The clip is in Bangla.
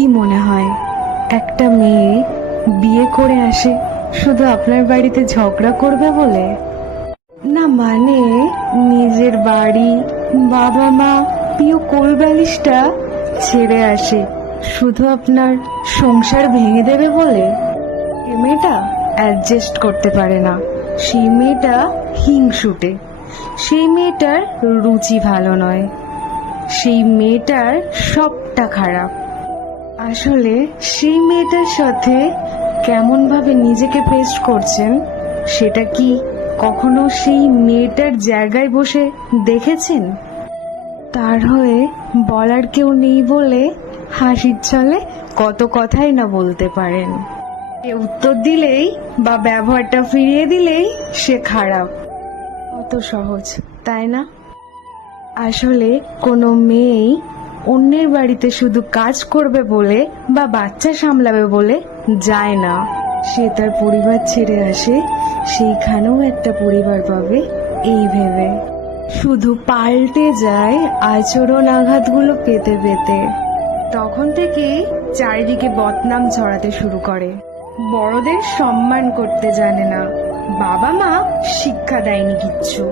কি মনে হয়? একটা মেয়ে বিয়ে করে আসে, শুধু আপনার বাড়িতে ঝগড়া করবে বলে? না মানে নিজের বাড়ি বাবা মা প্রিয় কোলবালিশটা ছেড়ে আসে, শুধু আপনার সংসার ভেঙে দেবে বলে? মেয়েটা অ্যাডজাস্ট করতে পারে না। সেই মেয়েটা হিংসুটে। সেই মেয়েটার রুচি ভালো নয়। সেই মেয়েটার সবটা খারাপ। আসলে সেই মেয়েটার সাথে কেমন ভাবে নিজেকে পেস্ট করছেন, সেটা কি কখনো সেই মেয়েটার জায়গায় বসে দেখেছেন? তার হয়ে বলার কেউ নেই বলে হাসির ছলে কত কথাই না বলতে পারেন। উত্তর দিলেই বা ব্যবহারটা ফিরিয়ে দিলেই সে খারাপ। অত সহজ, তাই না? আসলে কোনো মেয়েই অন্যের বাড়িতে শুধু কাজ করবে বলে বা বাচ্চা সামলাবে বলে যায় না। সে তার পরিবার ছেড়ে আসে, সেইখানেও একটা পরিবার পাবে এই ভেবে। শুধু পাল্টে যায় আচরণ আঘাতগুলো পেতে পেতে। তখন থেকেই চারিদিকে বদনাম ছড়াতে শুরু করে। বড়দের সম্মান করতে জানে না। বাবা মা শিক্ষা দেয়নি কিচ্ছু।